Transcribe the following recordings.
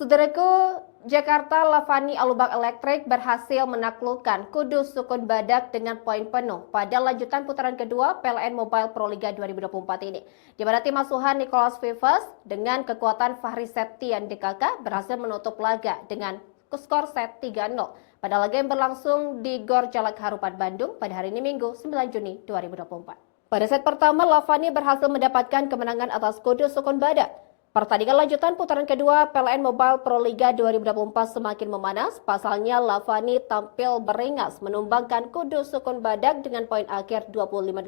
Saudaraku, Jakarta Lavani Alubak Elektrik berhasil menaklukkan Kudus Sukun Badak dengan poin penuh pada lanjutan putaran kedua PLN Mobile Pro Liga 2024 ini. Di mana tim asuhan Nicholas Vivas dengan kekuatan Fahri Septian DKK berhasil menutup laga dengan skor set 3-0 pada laga yang berlangsung di Gor Jalak Harupat Bandung pada hari ini Minggu 9 Juni 2024. Pada set pertama, Lavani berhasil mendapatkan kemenangan atas Kudus Sukun Badak. Pertandingan lanjutan putaran kedua PLN Mobile Pro Liga 2024 semakin memanas. Pasalnya Lavani tampil beringas menumbangkan Kudus Sukun Badak dengan poin akhir 25-18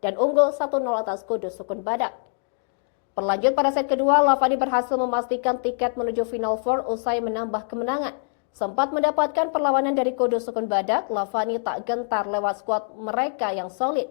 dan unggul 1-0 atas Kudus Sukun Badak. Berlanjut pada set kedua, Lavani berhasil memastikan tiket menuju Final Four usai menambah kemenangan. Sempat mendapatkan perlawanan dari Kudus Sukun Badak, Lavani tak gentar lewat skuad mereka yang solid.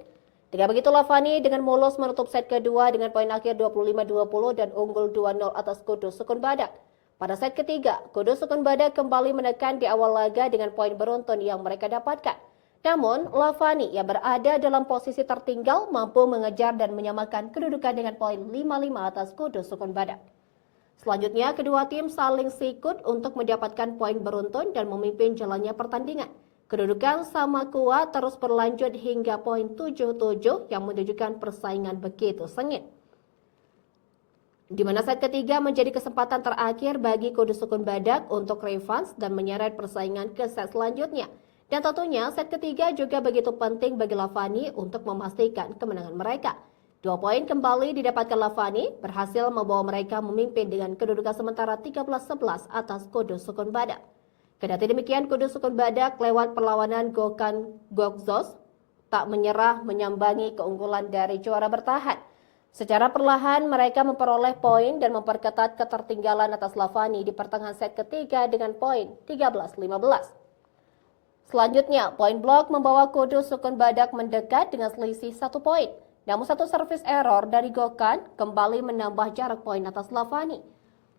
Dengan begitu, Lavani dengan mulus menutup set kedua dengan poin akhir 25-20 dan unggul 2-0 atas Kudus Sukun Badak. Pada set ketiga, Kudus Sukun Badak kembali menekan di awal laga dengan poin beruntun yang mereka dapatkan. Namun, Lavani yang berada dalam posisi tertinggal mampu mengejar dan menyamakan kedudukan dengan poin 5-5 atas Kudus Sukun Badak. Selanjutnya, kedua tim saling sikut untuk mendapatkan poin beruntun dan memimpin jalannya pertandingan. Kedudukan sama kuat terus berlanjut hingga poin 7-7 yang menunjukkan persaingan begitu sengit. Di mana set ketiga menjadi kesempatan terakhir bagi Kudus Sukun Badak untuk revanse dan menyeret persaingan ke set selanjutnya. Dan tentunya set ketiga juga begitu penting bagi Lavani untuk memastikan kemenangan mereka. 2 poin kembali didapatkan Lavani berhasil membawa mereka memimpin dengan kedudukan sementara 13-11 atas Kudus Sukun Badak. Kendati demikian, Kudus Sukun Badak lewat perlawanan Gökhan Göksos tak menyerah menyambangi keunggulan dari juara bertahan. Secara perlahan mereka memperoleh poin dan memperketat ketertinggalan atas Lavani di pertengahan set ketiga dengan poin 13-15. Selanjutnya, poin blok membawa Kudus Sukun Badak mendekat dengan selisih 1 poin. Namun satu service error dari Gökhan kembali menambah jarak poin atas Lavani.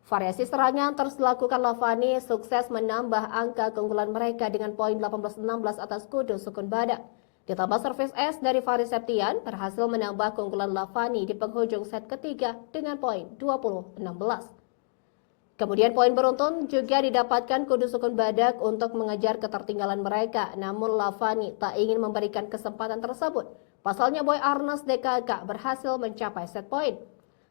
Variasi serangan terus dilakukan Lavani sukses menambah angka keunggulan mereka dengan poin 18-16 atas Kudus Sukun Badak. Ditambah servis es dari Fahri Septian berhasil menambah keunggulan Lavani di penghujung set ketiga dengan poin 20-16. Kemudian poin beruntun juga didapatkan Kudus Sukun Badak untuk mengejar ketertinggalan mereka. Namun Lavani tak ingin memberikan kesempatan tersebut. Pasalnya Boy Arnes DKK berhasil mencapai set poin.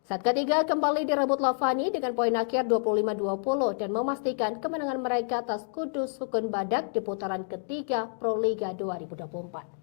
Set ketiga kembali direbut Lavani dengan poin akhir 25-20 dan memastikan kemenangan mereka atas Kudus Sukun Badak di putaran ketiga Pro Liga 2024.